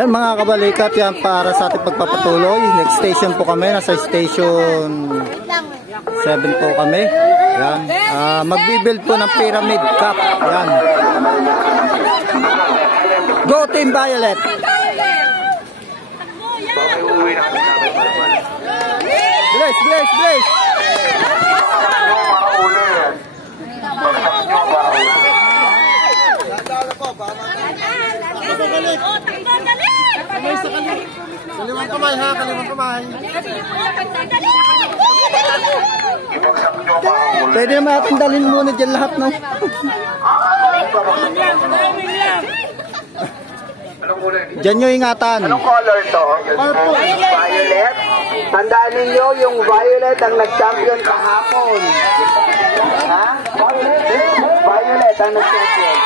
Yan mga kabalikat, yan para sa ating pagpapatuloy. Next station po kami, nasa station 7 po kami. Yan. Magbibuild po ng Pyramid Cup. Yan. Go Team Violet! Bless, bless, bless! Kalimang kamay ha, kalimang kamay. Pwede naman natin dalhin muna dyan lahat, no? Dyan nyo ingatan. Anong color to? Violet. Tandaan ninyo, yung violet ang nag-champion kahapon. Ha? Violet ang nag-champion.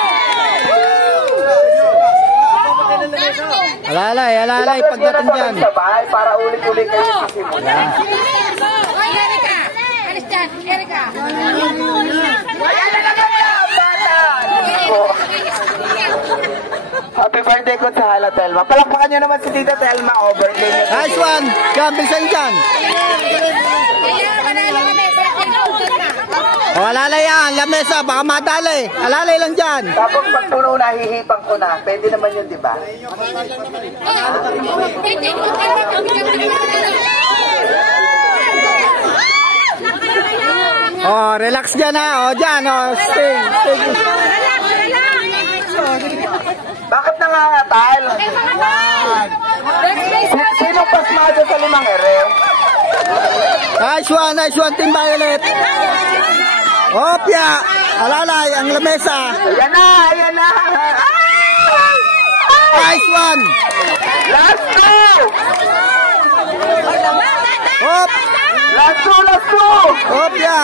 Alalay, pagdating dyan. Para ulit-ulit kayo sa simula. Erika! Ayan na naman yan, bata! Happy birthday ko sa Hala Telma. Palakpakan nyo naman si Tita Telma. Birthday niya. Nice one! Gambil sa dyan. O, alalay yan. Lamesa, baka madali. Alalay lang dyan. Tapos pag puno na, hihipang ko na. Pwede naman yun, di ba? Oh, relax dyan ha. O, dyan. O, stay. Bakit nangangatal? Sinong pasmado sa limang ere? Nice one, Team Violet. Opya. Alalay, ang lamesa. Ayan na. Nice one. Last two! Hop. Last two! Opya.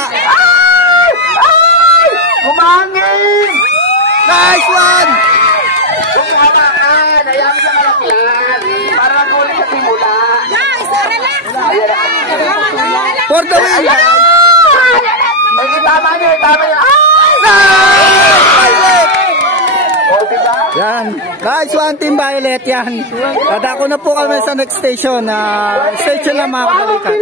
Humangin! Nice one. Hawakan! Hayaan sa malakyan! Para nagulit sa simula! Relax! For the win! Ay, tama niyo! O, diba? Yan. Nice one, Team Violet. Yan. Dadako na po kami sa next station. Station na mga kabalikat.